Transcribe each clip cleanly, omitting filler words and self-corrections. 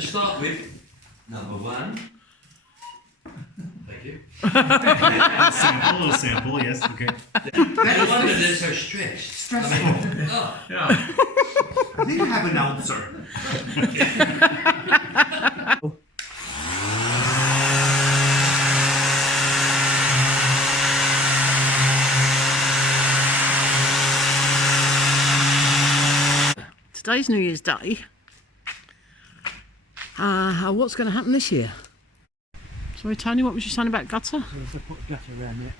to start with, number 1. Thank you. A little sample, yes, okay. No wonder they're so stressed. Stressful. Yeah. I think I have an answer. Today's New Year's Day. What's going to happen this year? Sorry, Tony, what was you saying about gutter? So if I put a gutter around it.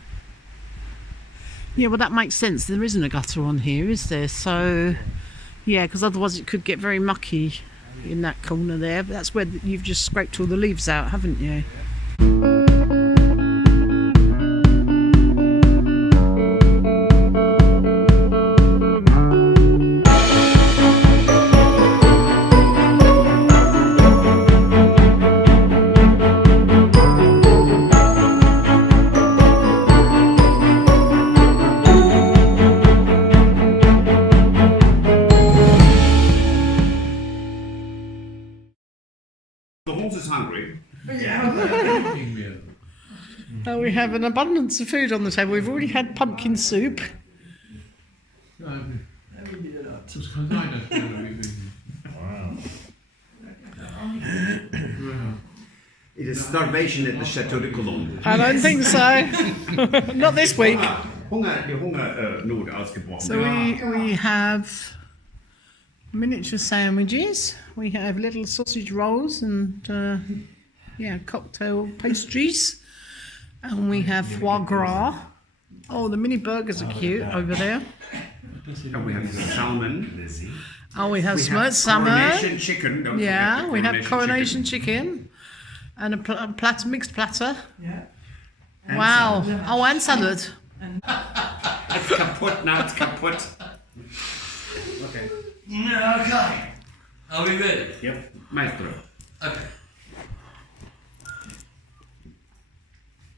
Yeah, well, that makes sense. There isn't a gutter on here, is there? So, yeah, because otherwise it could get very mucky in that corner there. But that's where you've just scraped all the leaves out, haven't you? The horse is hungry. We have an abundance of food on the table. We've already had pumpkin soup. It is starvation at the Chateau de Cologne. I don't think so. Not this week. Hunger ausgebrochen. So we have miniature sandwiches. We have little sausage rolls and cocktail pastries. And we have foie gras. Oh, the mini burgers are cute over there. And we have salmon. Oh, we have smoked salmon. Coronation chicken. Don't Yeah, forget we the have coronation chicken. And a mixed platter. Yeah. Wow. Oh, and salad. It's kaputt, now it's kaputt. Okay. Okay. Are we ready? Yep, maestro. Okay.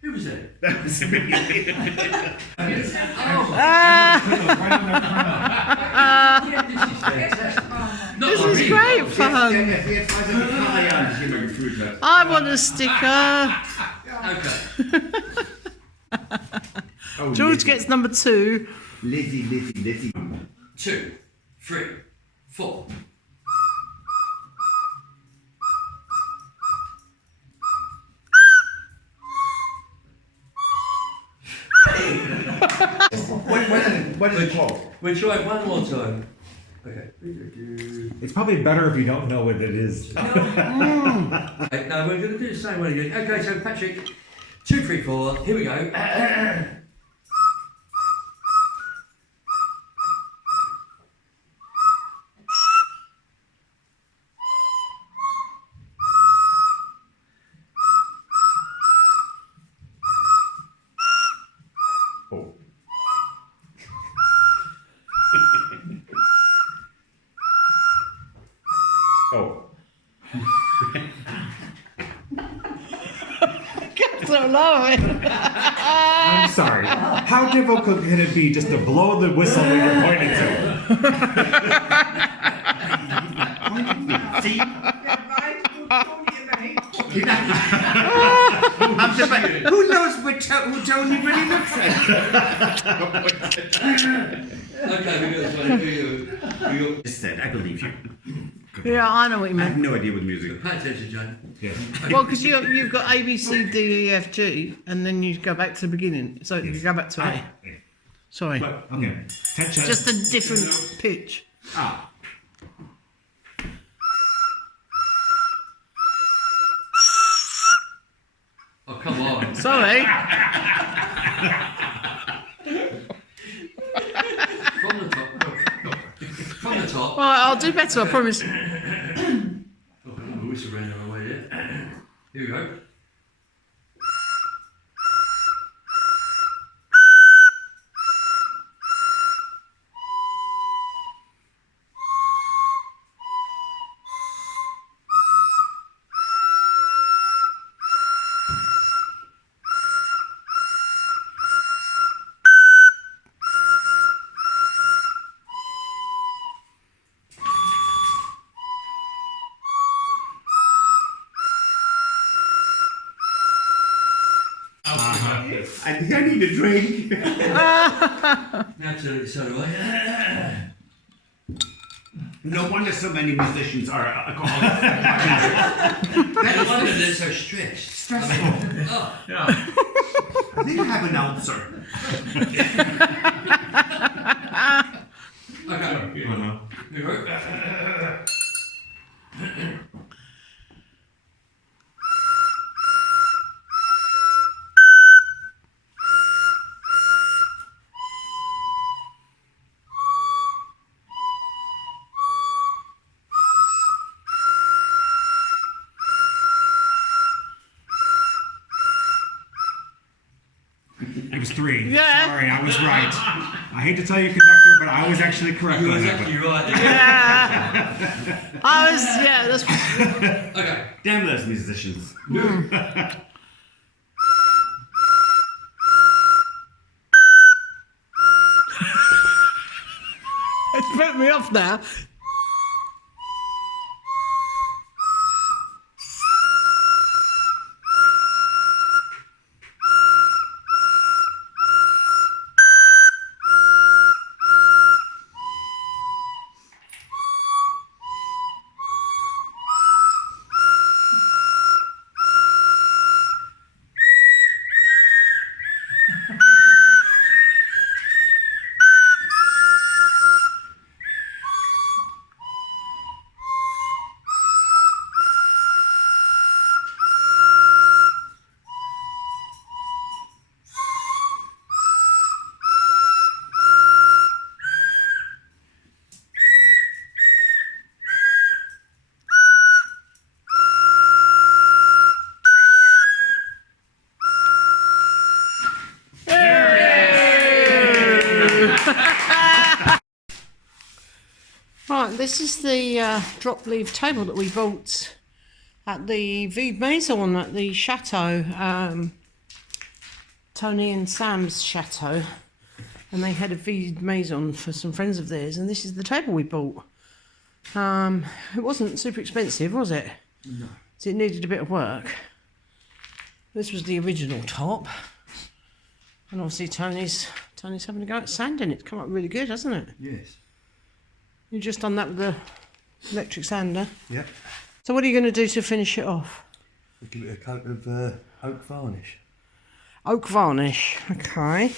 Who was that? This is great fun. I want a sticker. Okay. George gets number 2. Lizzie. 2, 3, 4. What is it called? We'll try it one more time. Okay. It's probably better if you don't know what it is. No, we're going to do the same one again. Okay, so Patrick, 2, 3, 4. Here we go. Oh. Oh. So laughing. I'm sorry. How difficult can it be just to blow the whistle when you're pointing to? See? Who knows who Tony really looks like? Okay, we got this one. Just said, I believe you. Yeah, I know what you I have mean. no idea with music. Pay attention, Jane. Yes. Well, because you've got A, B, C, D, E, F, G, and then you go back to the beginning. So you go back to A. Sorry. But, okay. Tension. Just a different pitch. Ah. Oh, come on. Sorry. From the top. From the top. All right, I'll do better, I promise. Oh, we surrender our way there. Here we go. I need a drink. Absolutely, so do I. No wonder so many musicians are alcoholics. No wonder they're so stressed. Stressful. Yeah. I think I have an answer. Okay. It was 3. Yeah. Sorry, I was right. I hate to tell you, conductor, but I was actually correct You on was that actually one. right. Yeah. I was, yeah, that's. Okay. Damn those musicians. It's put me off now. Right, this is the drop leaf table that we bought at the Vide Maison at the Chateau, Tony and Sam's Chateau, and they had a Vide Maison for some friends of theirs, and this is the table we bought. It wasn't super expensive, was it? No. So it needed a bit of work. This was the original top, and obviously Tony's having a go at sanding it. It's come up really good, hasn't it? Yes. You've just done that with the electric sander. Yep. So what are you going to do to finish it off? We'll give it a coat of oak varnish. Oak varnish, okay.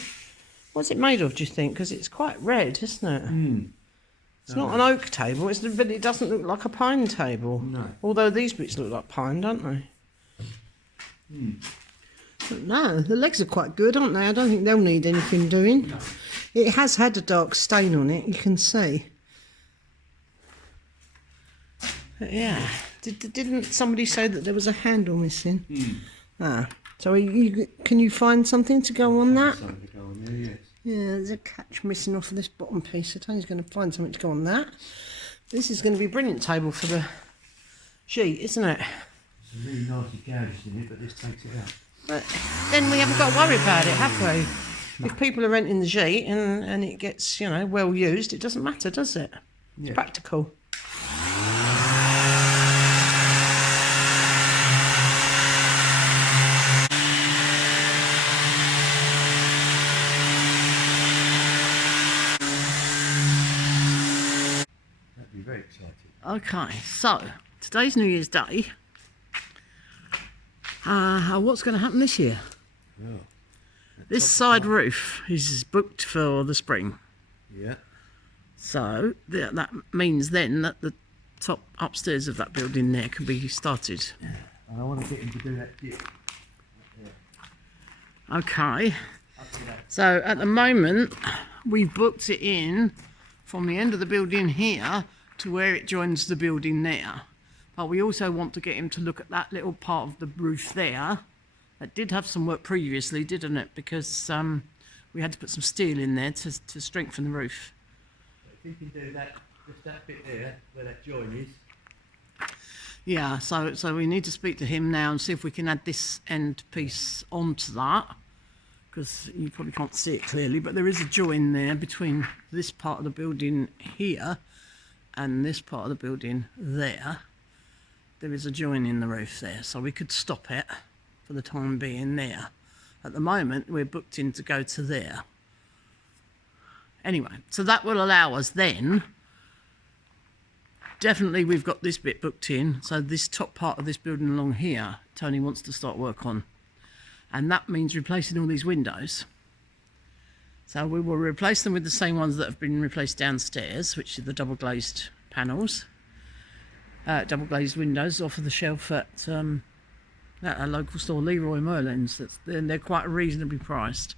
What's it made of, do you think? Because it's quite red, isn't it? It's not an oak table, but it doesn't look like a pine table. No. Although these bits look like pine, don't they? But no, the legs are quite good, aren't they? I don't think they'll need anything doing. No. It has had a dark stain on it, you can see. But yeah, didn't somebody say that there was a handle missing? Ah, so can you find something to go on that? Something to go on there, yes. Yeah, there's a catch missing off of this bottom piece, so Tony's going to find something to go on that. This is going to be a brilliant table for the sheet, isn't it? There's a really nasty gouge in it, but this takes it out. But then we haven't got to worry about it, have we? If people are renting the sheet and it gets, you know, well used, it doesn't matter, does it? It's Yeah. practical. That'd be very exciting. Okay, so today's New Year's Day. What's going to happen this year? Oh. This side roof is booked for the spring. Yeah. So that means then that the top upstairs of that building there can be started. And I want to get him to do that dip. Okay, Up to that. so at the moment we've booked it in from the end of the building here to where it joins the building there. But we also want to get him to look at that little part of the roof there. That did have some work previously, didn't it? Because we had to put some steel in there to strengthen the roof. If you can do that, just that bit there, where that join is. Yeah, so we need to speak to him now and see if we can add this end piece onto that, because you probably can't see it clearly, but there is a join there between this part of the building here and this part of the building there. There is a join in the roof there, so we could stop it for the time being there. At the moment, we're booked in to go to there. Anyway, so that will allow us then, definitely we've got this bit booked in, so this top part of this building along here, Tony wants to start work on. And that means replacing all these windows. So we will replace them with the same ones that have been replaced downstairs, which are the double glazed panels, double glazed windows off of the shelf at a local store, Leroy Merlin's. They're quite reasonably priced.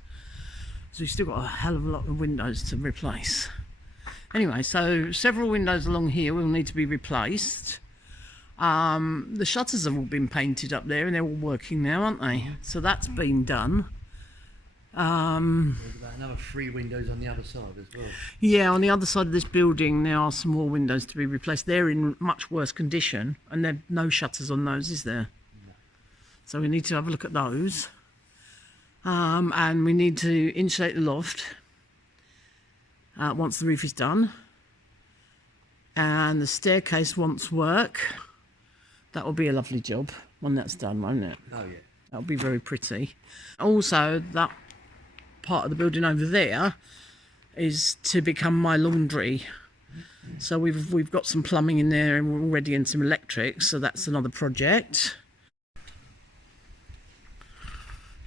So we've still got a hell of a lot of windows to replace. Anyway, so several windows along here will need to be replaced. The shutters have all been painted up there and they're all working now, aren't they? So that's been done. There's about another 3 windows on the other side as well. Yeah, on the other side of this building there are some more windows to be replaced. They're in much worse condition and there are no shutters on those, is there? No. So we need to have a look at those. And we need to insulate the loft once the roof is done. And the staircase wants work. That will be a lovely job when that's done, won't it? Oh yeah. That'll be very pretty. Also, that part of the building over there is to become my laundry. So we've got some plumbing in there already and some electrics, so that's another project.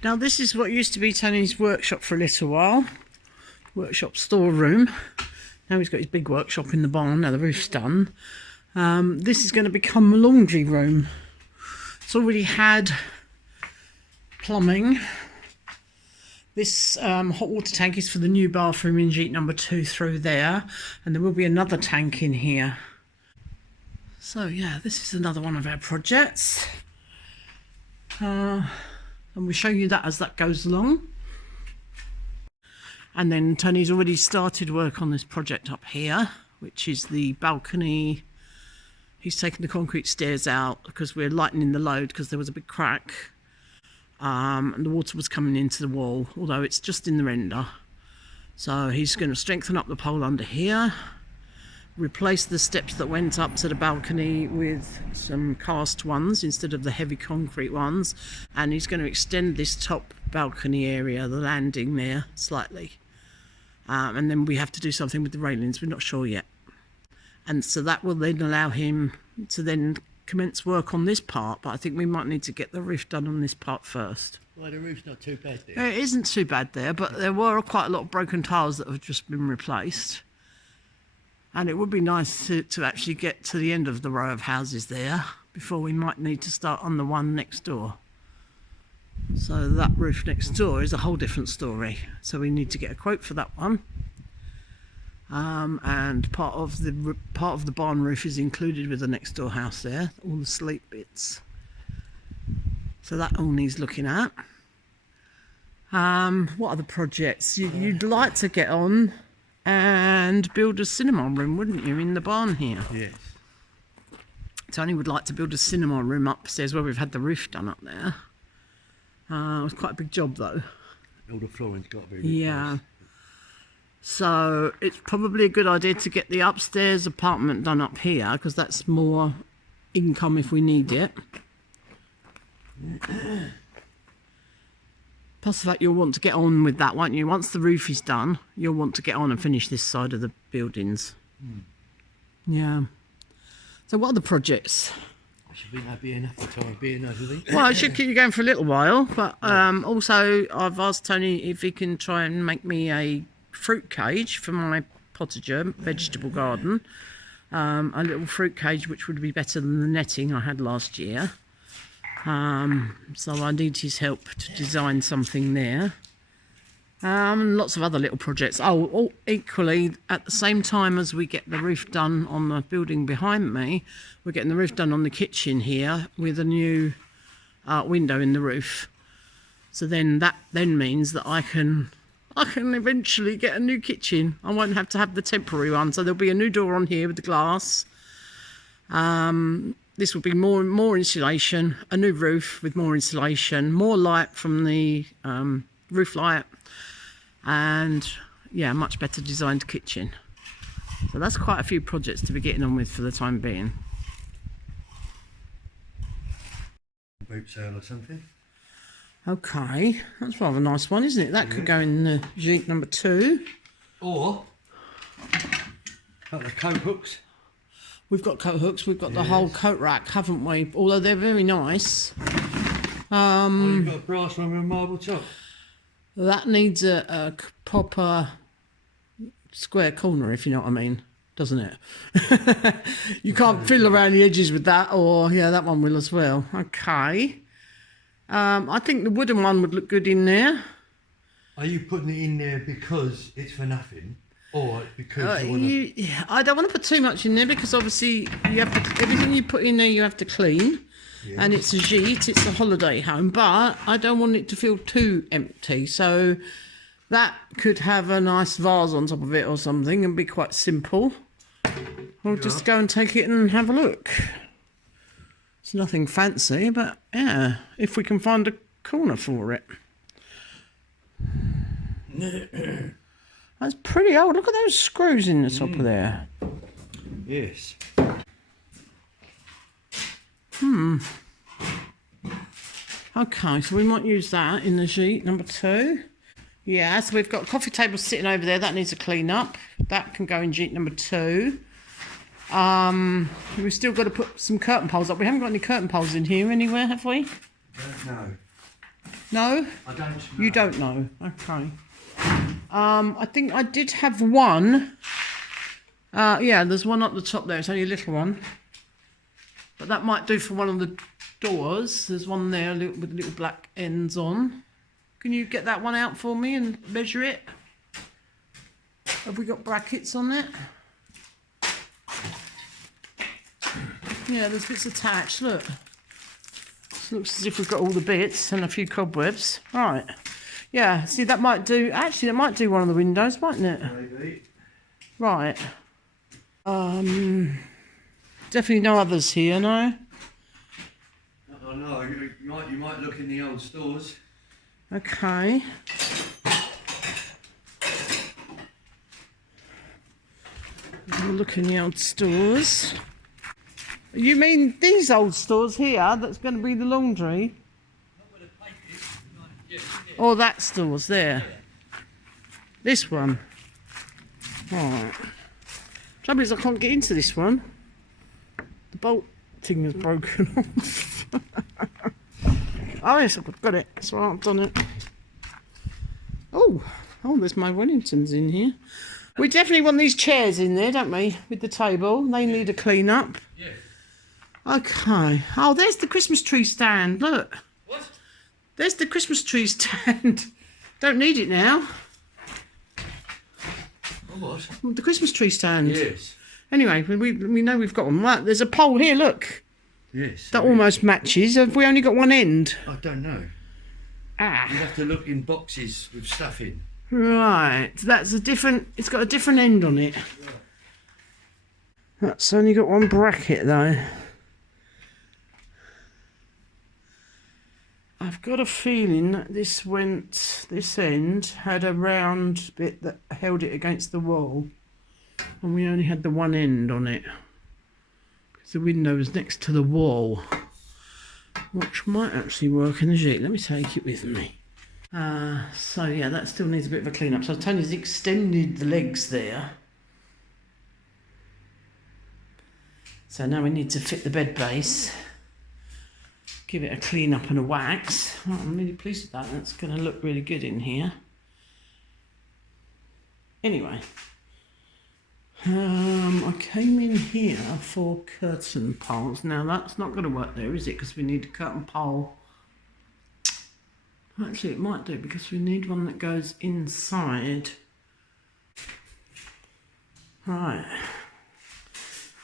Now this is what used to be Tony's workshop for a little while. Workshop storeroom. Now he's got his big workshop in the barn, now the roof's done. This is going to become a laundry room. It's already had plumbing. This hot water tank is for the new bathroom in Jeep number 2 through there. And there will be another tank in here. So yeah, this is another one of our projects. And we'll show you that as that goes along. And then Tony's already started work on this project up here, which is the balcony. He's taken the concrete stairs out because we're lightening the load because there was a big crack. And the water was coming into the wall, although it's just in the render. So he's going to strengthen up the pole under here, replace the steps that went up to the balcony with some cast ones instead of the heavy concrete ones, and he's going to extend this top balcony area, the landing there, slightly. And then we have to do something with the railings, we're not sure yet. And so that will then allow him to then commence work on this part, but I think we might need to get the roof done on this part first. Well, the roof's not too bad there. It isn't too bad there, but there were quite a lot of broken tiles that have just been replaced. And it would be nice to actually get to the end of the row of houses there before we might need to start on the one next door. So that roof next door is a whole different story. So we need to get a quote for that one. And part of the barn roof is included with the next door house there, all the sleep bits. So that all needs looking at. What other projects? You'd like to get on and build a cinema room, wouldn't you, in the barn here? Yes. Tony would like to build a cinema room upstairs where we've had the roof done up there. It was quite a big job though. All the flooring's got to be replaced. Yeah. So it's probably a good idea to get the upstairs apartment done up here because that's more income if we need it. Plus the fact you'll want to get on with that, won't you? Once the roof is done, you'll want to get on and finish this side of the buildings. Yeah. So what are the projects? I should think that'd be enough for time being, I think. Well, it should keep you going for a little while, but also I've asked Tony if he can try and make me a fruit cage for my potager vegetable garden. A little fruit cage which would be better than the netting I had last year. So I need his help to design something there. Lots of other little projects. Oh, equally, at the same time as we get the roof done on the building behind me, we're getting the roof done on the kitchen here with a new window in the roof. So then that means that I can eventually get a new kitchen. I won't have to have the temporary one. So there'll be a new door on here with the glass. This will be more insulation, a new roof with more insulation, more light from the roof light, and yeah, much better designed kitchen. So that's quite a few projects to be getting on with for the time being. Boot sale or something? Okay, that's rather a nice one, isn't it? That could go in the Jeep number 2. Or a couple of coat hooks. We've got coat hooks, we've got the whole coat rack, haven't we? Although they're very nice. Or you've got a brass one with a marble top. That needs a proper square corner, if you know what I mean, doesn't it? You can't fiddle around the edges with that, or yeah, that one will as well. Okay. I think the wooden one would look good in there. Are you putting it in there because it's for nothing, or because you want to? I don't want to put too much in there because obviously you have to, everything you put in there you have to clean. Yeah. And it's a gîte, it's a holiday home, but I don't want it to feel too empty. So that could have a nice vase on top of it or something and be quite simple. We'll just go and take it and have a look. It's nothing fancy, but yeah, if we can find a corner for it. That's pretty old. Look at those screws in the top of there. Yes. Okay, so we might use that in the sheet number 2. Yeah, so we've got a coffee table sitting over there. That needs a clean up. That can go in sheet number 2. We've still got to put some curtain poles up. We haven't got any curtain poles in here anywhere, have we? No. No? I don't know. You don't know. Okay. I think I did have one. Yeah, there's one up the top there. It's only a little one. But that might do for one of the doors. There's one there with little black ends on. Can you get that one out for me and measure it? Have we got brackets on it? Yeah, there's bits attached, look. It looks as if we've got all the bits and a few cobwebs. Right. Yeah, see that might do, actually that might do one of the windows, mightn't it? Maybe. Right. Definitely no others here, no? I don't know. You might look in the old stores. Okay. We'll look in the old stores. You mean these old stores here, that's going to be the laundry? Or that store's there? This one? Right. Trouble is I can't get into this one. The bolt thing is broken off. Oh yes, I've got it. That's right, I've done it. Oh, there's my Wellingtons in here. We definitely want these chairs in there, don't we? With the table. They need a clean up. Yeah. Okay. Oh, there's the Christmas tree stand. Look. What? There's the Christmas tree stand. Don't need it now. Oh, what? The Christmas tree stand. Yes. Anyway, we know we've got one. Right, there's a pole here, look. Yes. That almost matches. Have we only got one end? I don't know. You have to look in boxes with stuff in. Right. That's a different... It's got a different end on it. That's only got one bracket, though. I've got a feeling that this end had a round bit that held it against the wall. And we only had the one end on it. Because the window was next to the wall. Which might actually work in the sheet. Let me take it with me. So yeah, that still needs a bit of a clean up. So Tony's extended the legs there. So now we need to fit the bed base. Give it a clean up and a wax. Oh, I'm really pleased with that. That's going to look really good in here. Anyway. I came in here for curtain poles. Now that's not going to work there, is it? Because we need a curtain pole. Actually, it might do because we need one that goes inside. Right.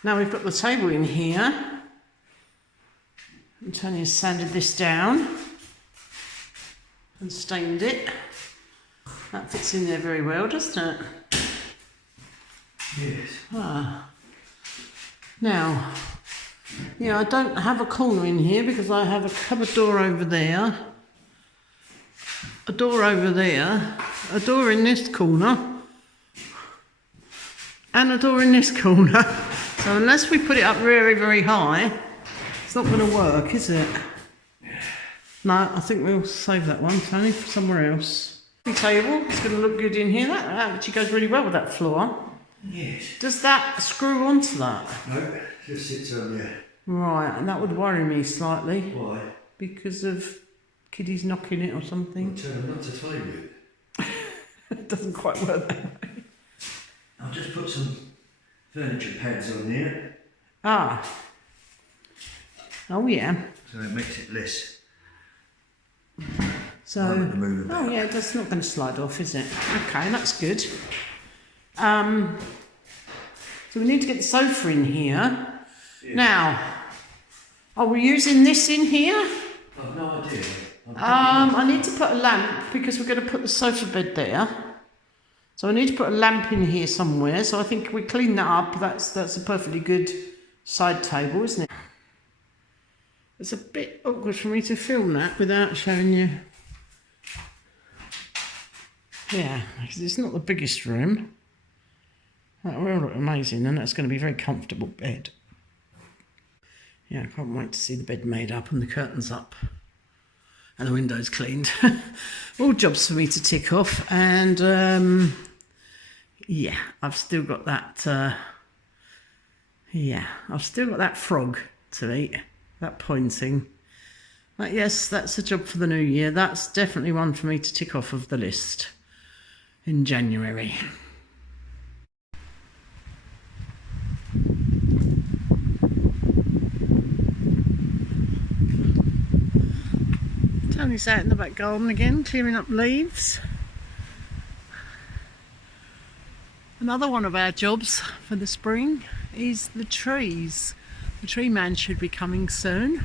Now we've got the table in here. And Tony has sanded this down and stained it. That fits in there very well, doesn't it? Yes. Now, yeah, I don't have a corner in here because I have a cupboard door over there, a door over there, a door in this corner, and a door in this corner. So unless we put it up very, very high, it's not going to work, is it? No, I think we'll save that one, Tony, for somewhere else. Table, it's going to look good in here. That actually goes really well with that floor. Yes. Does that screw onto that? No, just sits on there. Right, and that would worry me slightly. Why? Because of kiddies knocking it or something. Tell them not to play with it. It doesn't quite work that way. I'll just put some furniture pads on there. Ah. Oh yeah. So it makes it less. So, move oh yeah, that's not going to slide off, is it? Okay, that's good. So we need to get the sofa in here. Yeah. Now, are we using this in here? I've no idea. I need to put a lamp because we're going to put the sofa bed there. So I need to put a lamp in here somewhere. So I think we clean that up. That's a perfectly good side table, isn't it? It's a bit awkward for me to film that without showing you. Yeah, because it's not the biggest room. That will look amazing, and that's going to be a very comfortable bed. Yeah, I can't wait to see the bed made up and the curtains up and the windows cleaned. All jobs for me to tick off, and yeah, I've still got that. I've still got that frog to eat. That pointing. But yes, that's a job for the new year. That's definitely one for me to tick off of the list in January. Tony's out in the back garden again, clearing up leaves. Another one of our jobs for the spring is the trees. The tree man should be coming soon,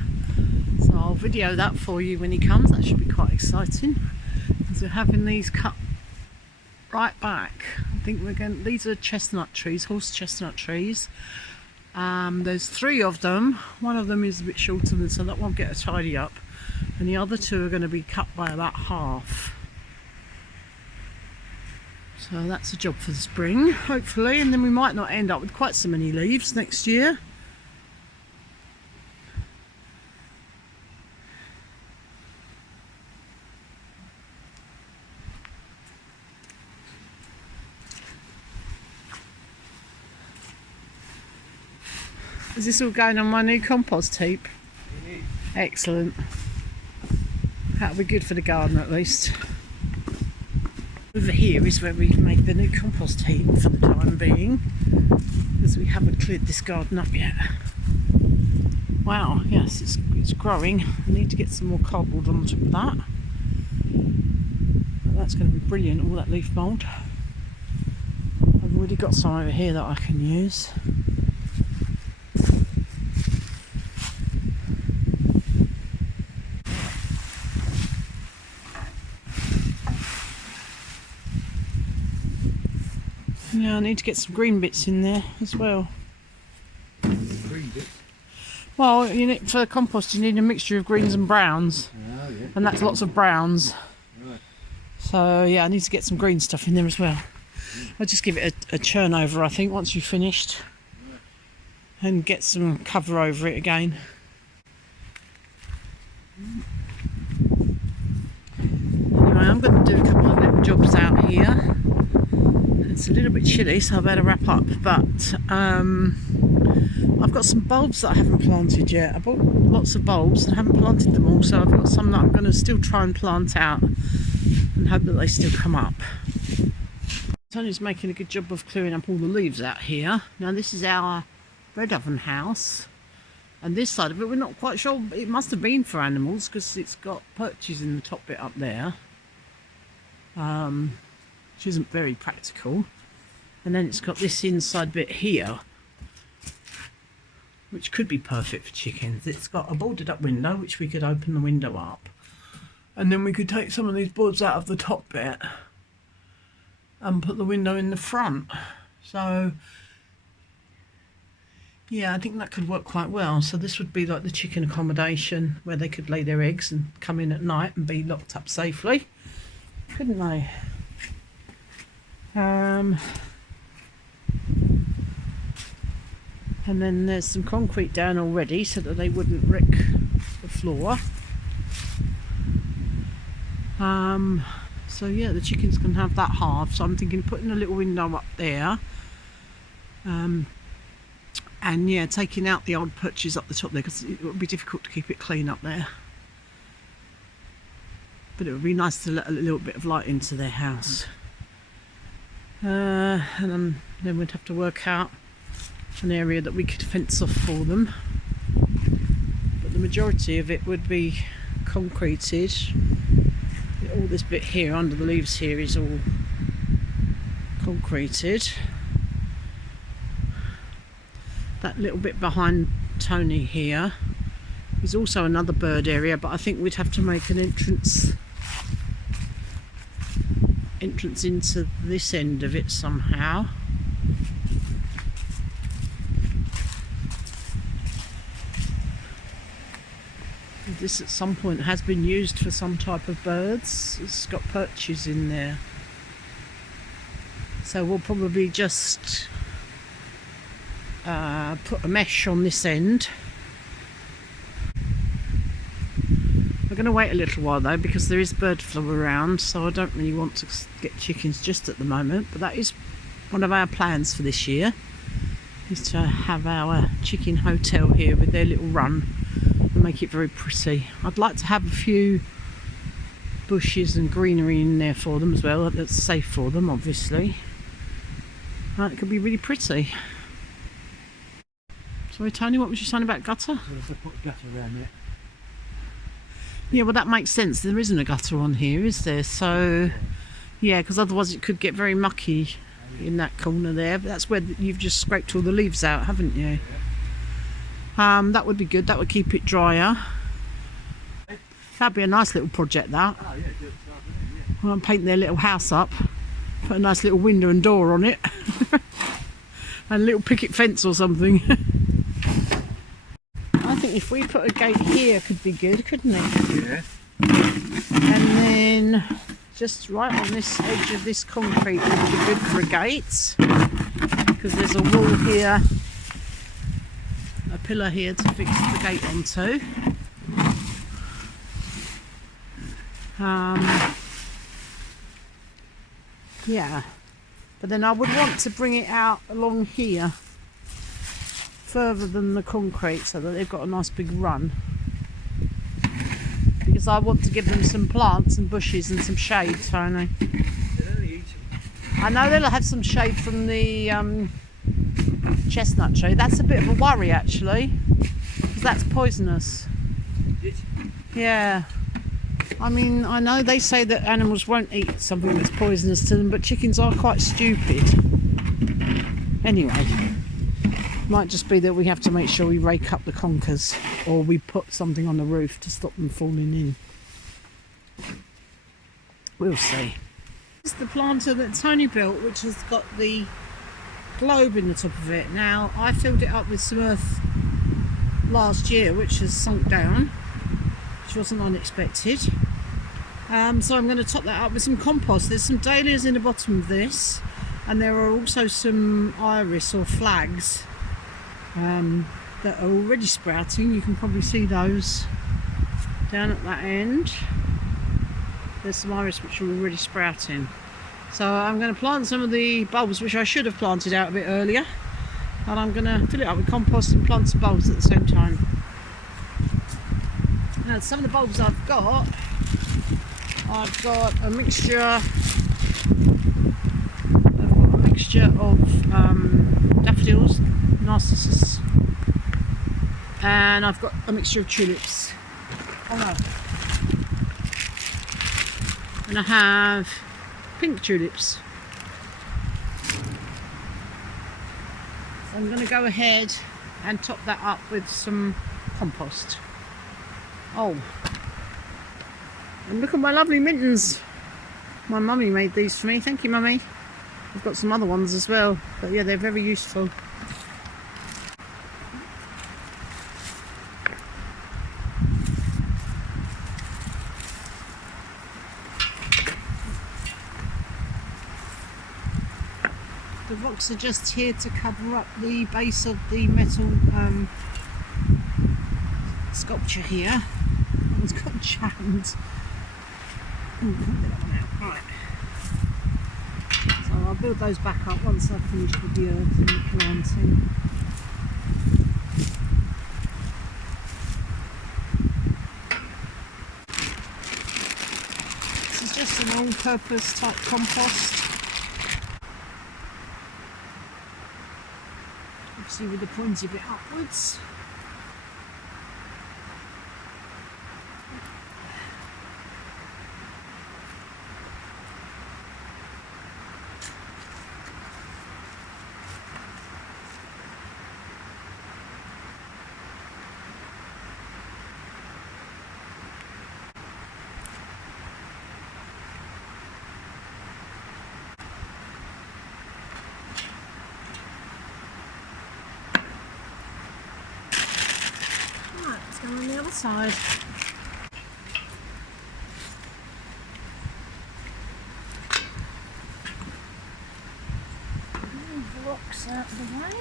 so I'll video that for you when he comes. That should be quite exciting, because we're having these cut right back. I think these are chestnut trees, horse chestnut trees. There's 3 of them. One of them is a bit shorter, so that won't get a tidy up, and the other 2 are going to be cut by about half. So that's a job for the spring, hopefully, and then we might not end up with quite so many leaves next year. Is this all going on my new compost heap? Excellent. That'll be good for the garden at least. Over here is where we made the new compost heap for the time being, because we haven't cleared this garden up yet. Wow, yes, it's growing. I need to get some more cardboard on top of that. But that's going to be brilliant, all that leaf mould. I've already got some over here that I can use. Yeah, I need to get some green bits in there as well. Green bits? Well, for compost you need a mixture of greens and browns. Oh, yeah. And that's lots of browns. Right. So yeah, I need to get some green stuff in there as well. I'll just give it a churn over, I think, once you've finished. And get some cover over it again. Anyway, I'm going to do a couple of little jobs out here. It's a little bit chilly, so I better wrap up, but I've got some bulbs that I haven't planted yet. I bought lots of bulbs and haven't planted them all, so I've got some that I'm going to still try and plant out and hope that they still come up. Tony's making a good job of clearing up all the leaves out here. Now this is our red oven house, and this side of it we're not quite sure. It must have been for animals because it's got perches in the top bit up there. Which isn't very practical, and then it's got this inside bit here which could be perfect for chickens. It's got a boarded up window which we could open the window up, and then we could take some of these boards out of the top bit and put the window in the front. So yeah, I think that could work quite well. So this would be like the chicken accommodation where they could lay their eggs and come in at night and be locked up safely, couldn't they? And then there's some concrete down already so that they wouldn't wreck the floor. So yeah, the chickens can have that half. So I'm thinking putting a little window up there. And yeah, taking out the old perches up the top there, because it would be difficult to keep it clean up there. But it would be nice to let a little bit of light into their house. And then we'd have to work out an area that we could fence off for them. But the majority of it would be concreted. All this bit here under the leaves here is all concreted. That little bit behind Tony here is also another bird area, but I think we'd have to make an entrance into this end of it somehow. This at some point has been used for some type of birds. It's got perches in there. So we'll probably just put a mesh on this end. We're going to wait a little while though, because there is bird flu around, so I don't really want to get chickens just at the moment. But that is one of our plans for this year, is to have our chicken hotel here with their little run and make it very pretty. I'd like to have a few bushes and greenery in there for them as well, that's safe for them obviously. It could be really pretty. Sorry Tony, what was you saying about gutter? Well, if I put a gutter around it. Yeah, well that makes sense. There isn't a gutter on here, is there? So yeah, because otherwise it could get very mucky in that corner there. But that's where you've just scraped all the leaves out, haven't you? That would be good. That would keep it drier. That'd be a nice little project, that. Oh yeah, do it this afternoon, yeah. I'll paint their little house up, put a nice little window and door on it, and a little picket fence or something. I think if we put a gate here could be good, couldn't it? Yeah. And then just right on this edge of this concrete would be good for a gate, because there's a wall here, a pillar here to fix the gate onto. Yeah, but then I would want to bring it out along here further than the concrete, so that they've got a nice big run, because I want to give them some plants and bushes and some shade, Tony. I know they'll have some shade from the chestnut tree. That's a bit of a worry actually, because that's poisonous. Yeah, I mean, I know they say that animals won't eat something that's poisonous to them, but chickens are quite stupid. Anyway, might just be that we have to make sure we rake up the conkers, or we put something on the roof to stop them falling in. We'll see. This is the planter that Tony built, which has got the globe in the top of it. Now, I filled it up with some earth last year, which has sunk down, which wasn't unexpected. So I'm going to top that up with some compost. There's some dahlias in the bottom of this, and there are also some iris or flags that are already sprouting. You can probably see those down at that end. There's some iris which are already sprouting. So I'm going to plant some of the bulbs, which I should have planted out a bit earlier, and I'm going to fill it up with compost and plant some bulbs at the same time. Now, some of the bulbs I've got a mixture of daffodils, narcissus, and I've got a mixture of tulips. Oh no. And I have pink tulips. So I'm going to go ahead and top that up with some compost. Oh, and look at my lovely mittens. My mummy made these for me. Thank you, mummy. I've got some other ones as well, but yeah, they're very useful. The rocks are just here to cover up the base of the metal sculpture here. It's got jammed. Right. So I'll build those back up once I've finished with the earth and the planting. This is just an all-purpose type compost. Obviously with the pointy bit upwards. On the other side. Move blocks out of the way.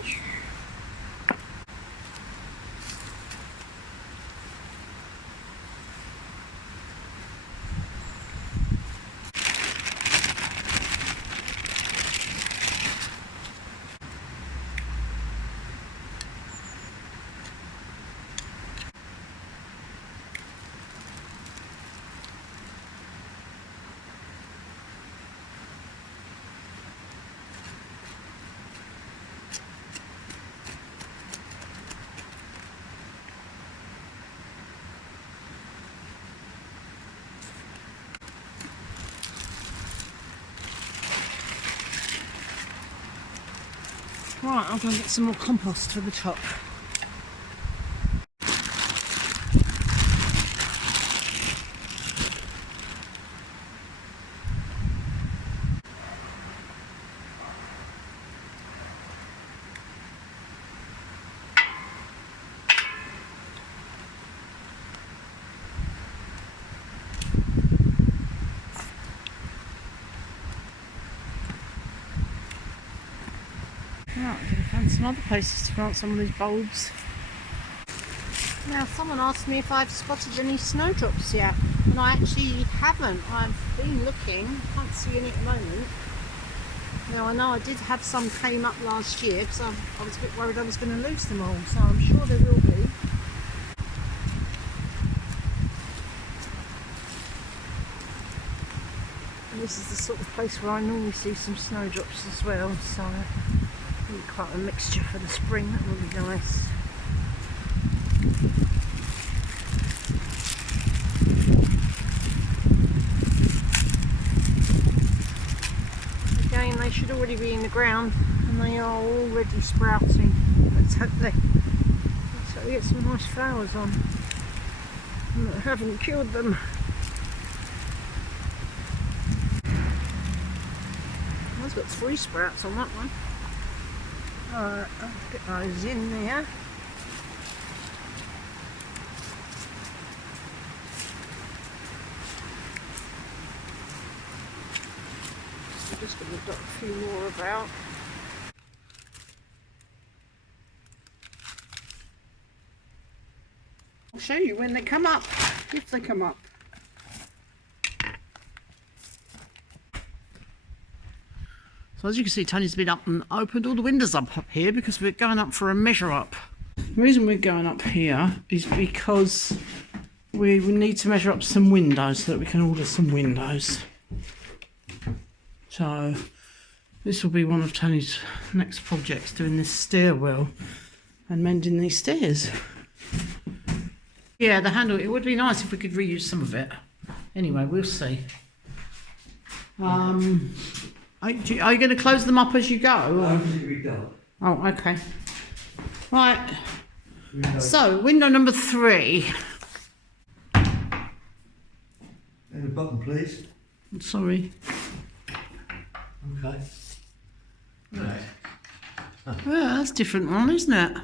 Right, I'll go and get some more compost for the top. Right, I'm going to find some other places to plant some of these bulbs. Now, someone asked me if I've spotted any snowdrops yet, and I actually haven't. I've been looking, can't see any at the moment. Now, I know I did have some came up last year because I was a bit worried I was going to lose them all, so I'm sure there will be. And this is the sort of place where I normally see some snowdrops as well, so quite a mixture for the spring. That will be nice. Again, they should already be in the ground and they are already sprouting. Let's hope we get some nice flowers on and I haven't cured them. I've got 3 sprouts on that one. Alright, I'll get those in there. I'm just going to dot a few more about. I'll show you when they come up, if they come up. So as you can see, Tony's been up and opened all the windows up here because we're going up for a measure up. The reason we're going up here is because we need to measure up some windows so that we can order some windows. So this will be one of Tony's next projects, doing this stairwell and mending these stairs. Yeah, the handle, it would be nice if we could reuse some of it. Anyway, we'll see. Are you going to close them up as you go? No, we don't. Oh, okay. Right. So, window number 3. And the button, please. Sorry. Okay. Right. Well, that's a different one, isn't it?